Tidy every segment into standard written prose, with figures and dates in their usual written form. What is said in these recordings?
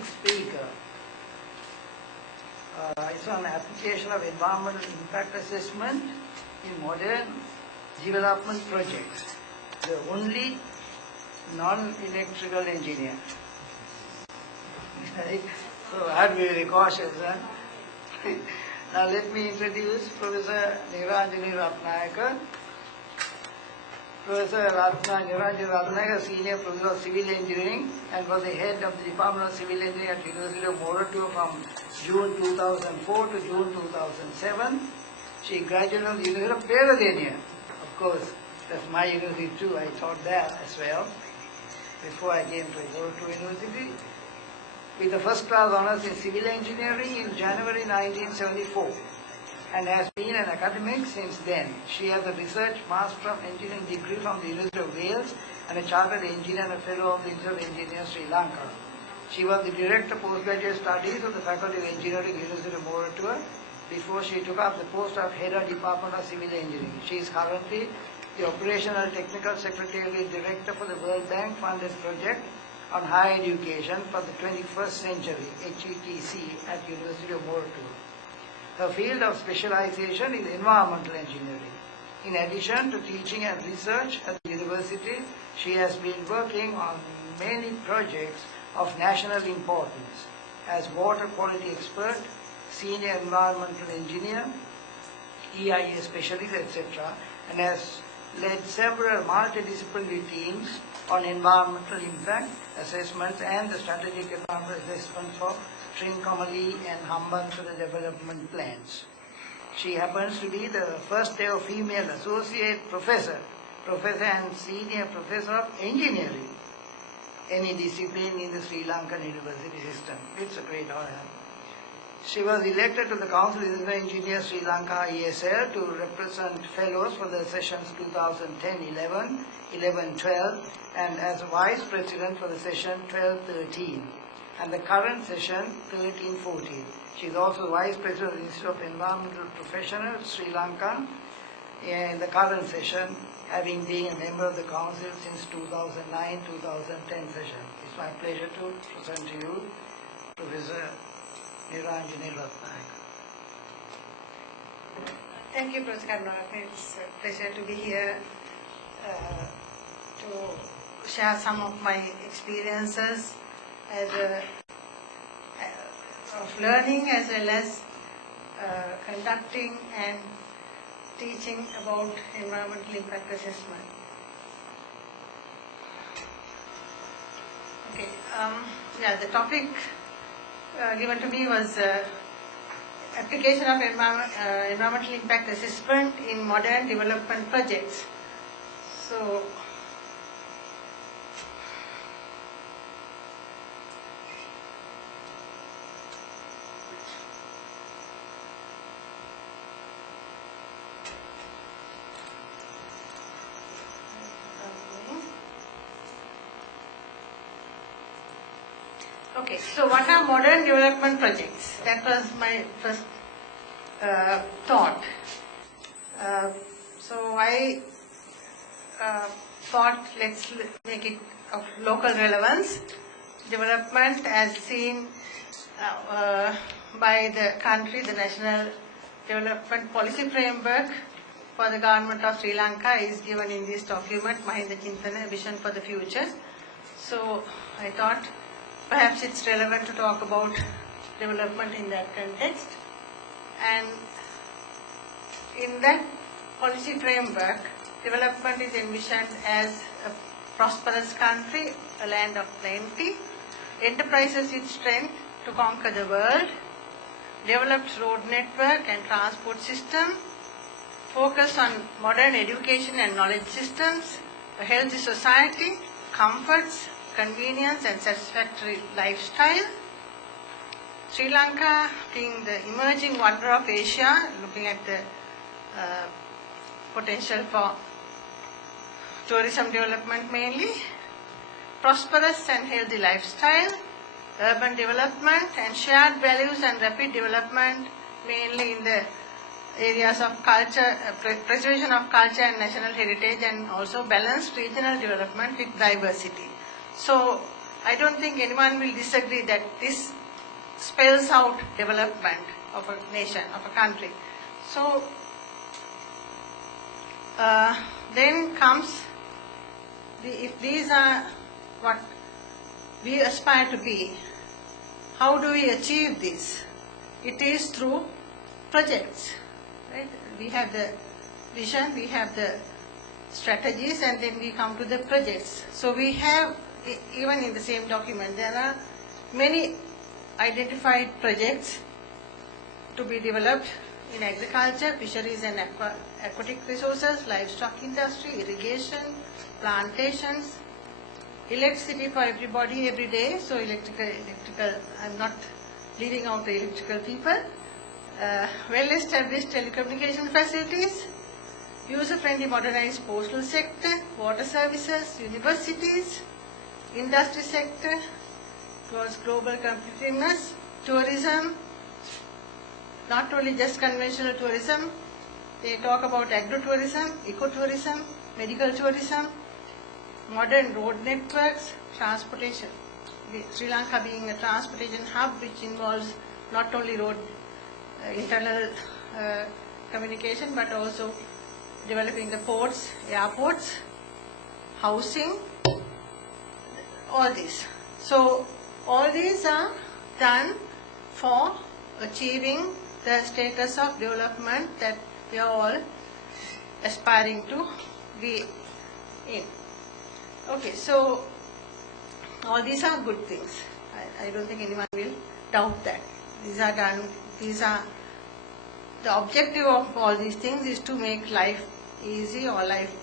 next speaker is on application of environmental impact assessment in modern development projects. The only non-electrical engineer. Right? So I have to be very cautious. Huh? Now let me introduce Professor Rathnayake. Professor Rathnayake, Senior Professor of Civil Engineering, and was the head of the Department of Civil Engineering at University of Moratuwa from June 2004 to June 2007. She graduated from the University of Pennsylvania. Of course, that's my university too. I taught there as well before I came to Moratuwa University, with the first class honours in civil engineering in January 1974, and has been an academic since then. She has a research Master of Engineering degree from the University of Wales and a Chartered Engineer and a Fellow of the Institute of Engineers, Sri Lanka. She was the Director of Postgraduate Studies of the Faculty of Engineering, University of Moratuwa, before she took up the post of Head of Department of Civil Engineering. She is currently the Operational Technical Secretarial Director for the World Bank funded project on higher education for the 21st century, HETC, at University of Moratuwa. Her field of specialization is environmental engineering. In addition to teaching and research at the university, she has been working on many projects of national importance as water quality expert, senior environmental engineer, EIA specialist, etc., and has led several multidisciplinary teams on environmental impact assessments and the strategic environmental assessments for Trincomalee and Hambantota development plans. She happens to be the first ever female associate professor and senior professor of engineering, any discipline in the Sri Lankan university system. It's a great honor. She was elected to the Council of Engineers Sri Lanka ESL to represent fellows for the sessions 2010-11, 11-12, and as Vice President for the session 12-13, and the current session 13-14. She is also Vice President of the Institute of Environmental Professionals Sri Lanka in the current session, having been a member of the Council since 2009-2010 session. It's my pleasure to present to you Professor Rathnayake. Thank you, Prof. It's a pleasure to be here to share some of my experiences of learning as well as conducting and teaching about environmental impact assessment. Okay, the topic given to me was application of environmental impact assessment in modern development projects. So, okay, so what are modern development projects? That was my first thought. So I thought let's make it of local relevance. Development as seen by the country, the National Development Policy Framework for the Government of Sri Lanka is given in this document, Mahinda Chintana, Vision for the Future. So I thought perhaps it's relevant to talk about development in that context. And in that policy framework, development is envisioned as a prosperous country, a land of plenty, enterprises with strength to conquer the world, developed road network and transport system, focus on modern education and knowledge systems, a healthy society, comforts, convenience and satisfactory lifestyle. Sri Lanka being the emerging wonder of Asia, looking at the potential for tourism development mainly, prosperous and healthy lifestyle, urban development and shared values and rapid development mainly in the areas of culture, preservation of culture and national heritage, and also balanced regional development with diversity. So I don't think anyone will disagree that this spells out development of a nation, of a country. So then comes, if these are what we aspire to be, how do we achieve this? It is through projects, right? We have the vision, we have the strategies, and then we come to the projects. So we have, even in the same document, there are many identified projects to be developed in agriculture, fisheries and aquatic resources, livestock industry, irrigation, plantations, electricity for everybody every day. So electrical, I'm not leaving out the electrical people. Well-established telecommunication facilities, user-friendly modernized postal sector, water services, universities, industry sector, towards global competitiveness, tourism, not only just conventional tourism, they talk about agro-tourism, eco-tourism, medical tourism, modern road networks, transportation. Sri Lanka being a transportation hub which involves not only road internal communication but also developing the ports, airports, housing, all these. So all these are done for achieving the status of development that we are all aspiring to be in. Okay, so all these are good things. I don't think anyone will doubt that. These are done, the objective of all these things is to make life easy or life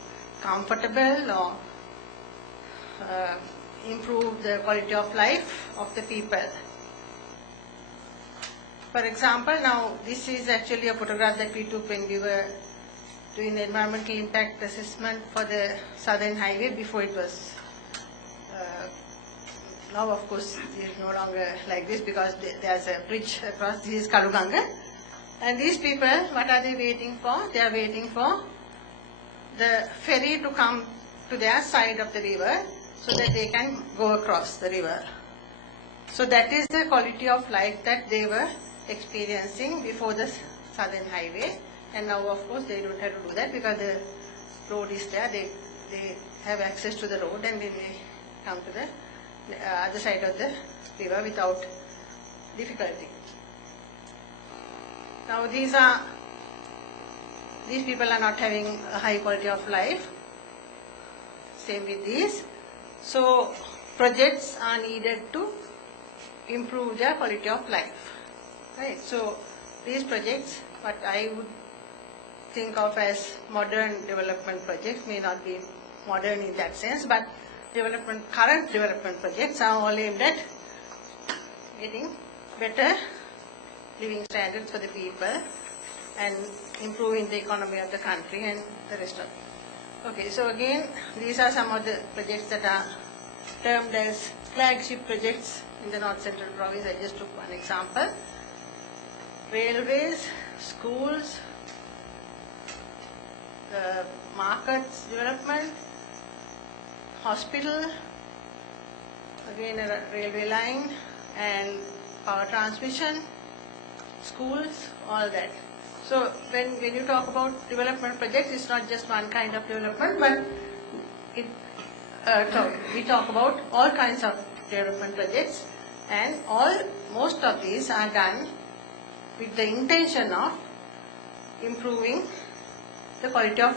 comfortable or improve the quality of life of the people. For example, now this is actually a photograph that we took when we were doing the environmental impact assessment for the Southern Highway before it was, now of course it is no longer like this because there's a bridge across. This is Kaluganga. And these people, what are they waiting for? They are waiting for the ferry to come to their side of the river so that they can go across the river. So that is the quality of life that they were experiencing before the Southern Highway. And now of course they don't have to do that because the road is there. They have access to the road and then they come to the other side of the river without difficulty. Now these people are not having a high quality of life. Same with these. So projects are needed to improve their quality of life. Right. So these projects, what I would think of as modern development projects, may not be modern in that sense, but current development projects are all aimed at getting better living standards for the people and improving the economy of the country and the rest of it. Okay, so again, these are some of the projects that are termed as flagship projects in the North Central Province. I just took one example. Railways, schools, markets development, hospital, again a railway line, and power transmission, schools, all that. So when you talk about development projects, it's not just one kind of development, but we talk about all kinds of development projects, and most of these are done with the intention of improving the quality of